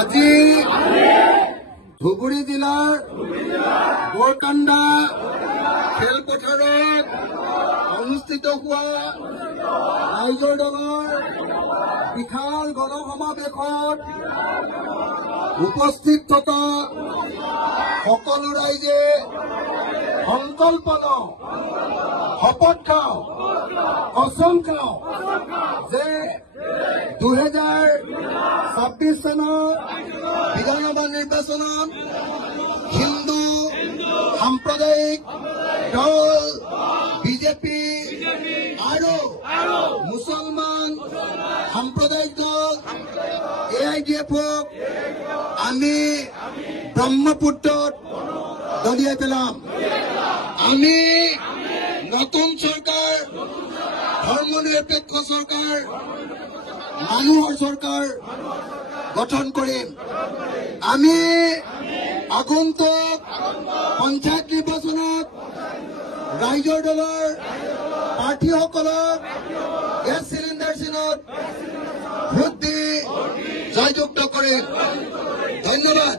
আজি ধুবুৰী জিলাৰ বৰকাণ্ডা খেলপথাৰত অনুষ্ঠিত হোৱা ৰাইজৰ দলৰ বিশাল গণসমাৱেশত উপস্থিত থকা সকলো ৰাইজে সংকল্প লওঁ, শপত খাওঁ, কচম খাওঁ যে 2026 চনৰ বিধানসভা নিৰ্বাচনত হিন্দু সাম্প্ৰদায়িক দল বিজেপি আৰু মুছলমান সাম্প্ৰদায়িক দল AIDF-ক আমি ব্ৰহ্মপুত্ৰত দলিয়াই পেলাম। আমি নতুন চৰকাৰ, ধৰ্মনিৰপেক্ষ চৰকাৰ, মানুহৰ চৰকাৰ গঠন কৰিম। আমি আগন্তুক পঞ্চায়ত নিৰ্বাচনত ৰাইজৰ দলৰ প্ৰাৰ্থীসকলক গেছ চিলিণ্ডাৰ চিনত ভোট দি জয়যুক্ত কৰিম। ধন্যবাদ।